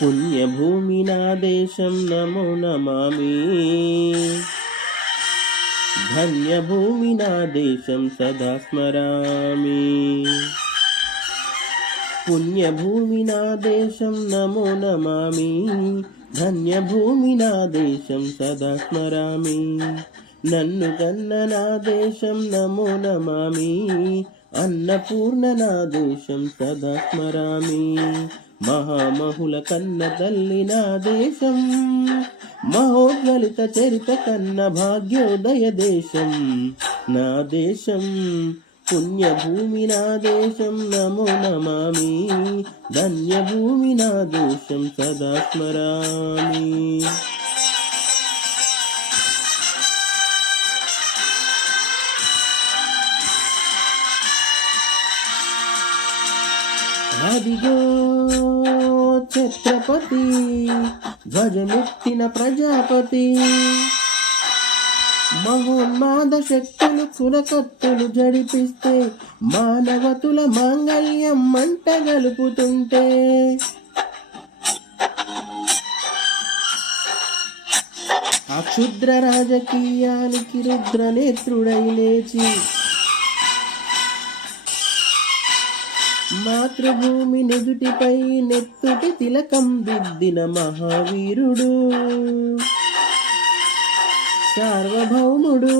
పుణ్యభూమి నా దేశం నమో నమామి. ధన్యభూమి నా దేశం సదా స్మరామి. పుణ్యభూమి నా దేశం నమో నమామి. ధన్యభూమి నా దేశం సదా స్మరామి. నన్ను కన్న నా దేశం నమో నమామి. అన్నపూర్ణ నా దేశం సదా స్మరామి. మహామహుల కన్న తల్లి నా దేశం. మహోజ్వలిత చరిత కన్న భాగ్యోదయ దేశం నా దేశం. పుణ్యభూమి నా దేశం నమో నమామి. ధన్యభూమి నా దేశం సదా స్మరామి. అదిగో ఛత్రపతి ధ్వజమెత్తిన ప్రజాపతి. మహోన్మాద శక్తులు కులకత్తులు జడిపిస్తే మానవతుల మాంగళ్యం మంట గలుపుతుంటే ఆ క్షుద్ర రాజకీయానికి రుద్రనేత్రుడై లేచి మాతృభూమి నిదుటిపై నెత్తుటి తిలకం దిద్దిన మహావీరుడు సార్వభౌముడు.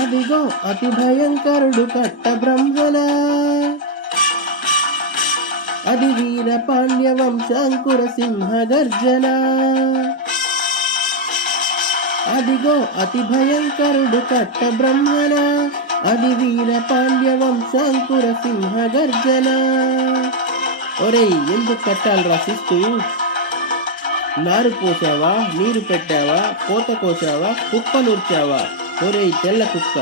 అదిగో అతి భయంకరుడు కట్ట బ్రహ్మణ. అది వీర పాండ్య వంశాంకుర సింహ గర్జన. అదిగో అతి భయంకరుడు కట్ట బ్రహ్మణ. అది వీర పాండ్య వంశాంకుర సింహ గర్జన. ఒరేయ్, ఎందుకు కట్టాలి రాసిస్తూ? నారు పోసావా, నీరు పెట్టావా, కోత కోసావా, కుప్ప నూర్చావా? ఒరేయ్ తెల్ల కుక్క,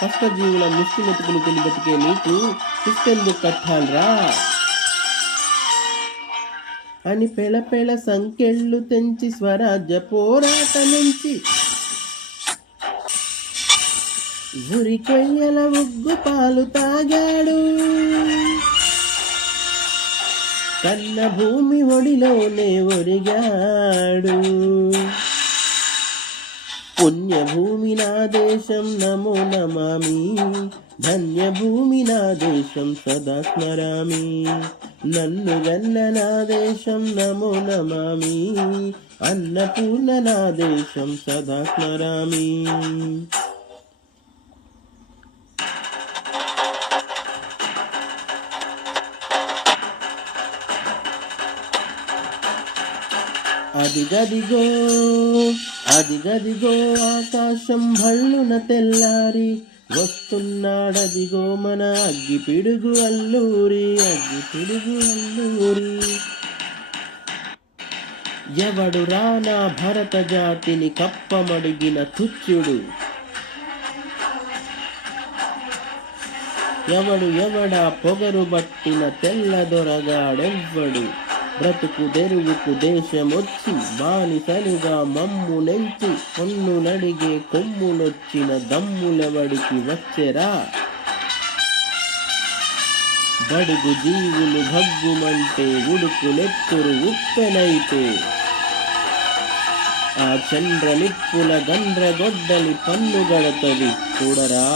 కష్టజీవుల ముష్టి మెతుకులు తిని బతికే నీకు శిస్తెందుకు కట్టాలరా అని పెళపెళ సంకెళ్ళు తెంచి స్వరాజ్య పోరాట నుంచి ఉరి కొయ్యల ఉగ్గు పాలు తాగాడు. కన్న భూమి ఒడిలోనే ఒరిగాడు. పుణ్యభూమి నా దేశం నమో నమామి. ధన్యభూమి నా దేశం సదా స్మరామి. నన్ను గన్న నా దేశం నమో నమామి. అన్నపూర్ణ నా దేశం సదా స్మరామి. అదిగదిగో అదిగదిగో ఆకాశం భళ్ళున తెల్లారి వస్తున్నాడదిగో మన అగ్గిపిడుగు అల్లూరి. అగ్గిపిడుగు అల్లూరి. ఎవడు రానా భరత జాతిని కప్పమడిగిన తుచ్చుడు. ఎవడా పొగరు బట్టిన తెల్ల దొరగాడెవ్వడు. బ్రతుకు తెరువుకు దేశమొచ్చి బానిసలుగా మమ్ము నెంచి కొన్ను నడిగే కొమ్మునొచ్చిన దమ్ములెవడికి వచ్చెరా. బడుగు జీవులు భగ్గుమంటే ఉడుకు నెత్తురు ఉప్పెనైతే ఆ చంద్ర నిప్పుల గండ్రగొడ్డలి పన్ను గడతది చూడరా.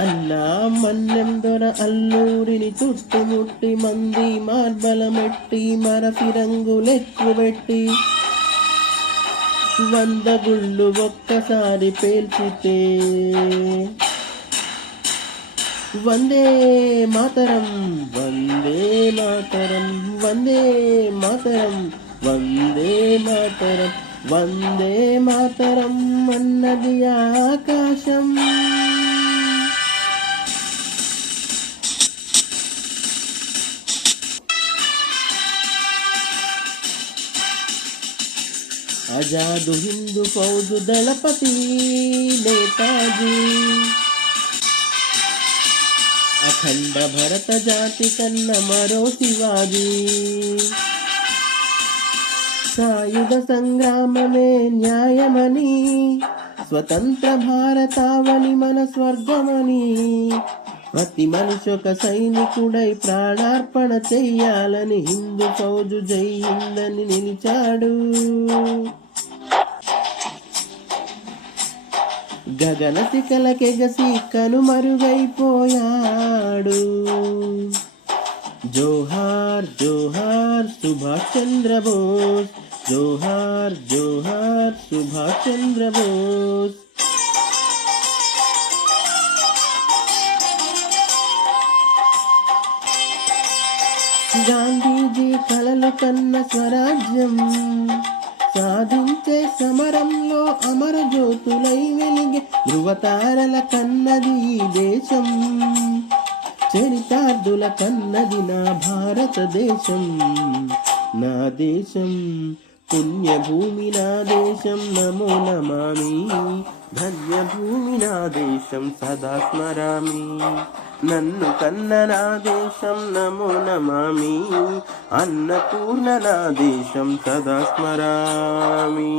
అన్నా మన్నెం దొర అల్లూరిని చుట్టుముట్టి మంది మార్బలమెట్టి మరఫిరంగులెక్కుబెట్టి 100 గుళ్ళు ఒక్కసారి పేల్చితే వందే మాతరం వందే మాతరం వందే మాతరం వందే మాతరం వందే మాతరం అన్నది ఆకాశం. ఆజాదు హిందూ ఫౌజు దళపతి నేతాజీ అఖండ భరత జాతి కన్న మరో శివాజీ. సాయుధ సంగ్రామమే న్యాయమని, స్వతంత్ర భారతావని మన స్వర్గమని, ప్రతి మనిషొక సైనికుడై ప్రాణార్పణ చెయ్యాలని హిందూ ఫౌజు జై హిందని నిలిచాడు. గగన శిఖలకెగసి కనుమరుగైపోయాడు. జోహార్ జోహార్ సుభాష్ చంద్ర బోస్, జోహార్ జోహార్ సుభాష్ చంద్ర బోస్. గాంధీజీ కలలు కన్న స్వరాజ్యం సాధించే సమరంలో అమర జ్యోతులై వెలిగే ధృవతారల కన్నది ఈ దేశం. చరితార్థుల కన్నది నా భారతదేశం. నా దేశం పుణ్యభూమి, నా దేశం నమో నమామి. ధన్యభూమి నా దేశం సదా స్మరామి. నన్ను కన్న నా దేశం నమో నమామి. అన్నపూర్ణ నా దేశం సదా స్మరామి.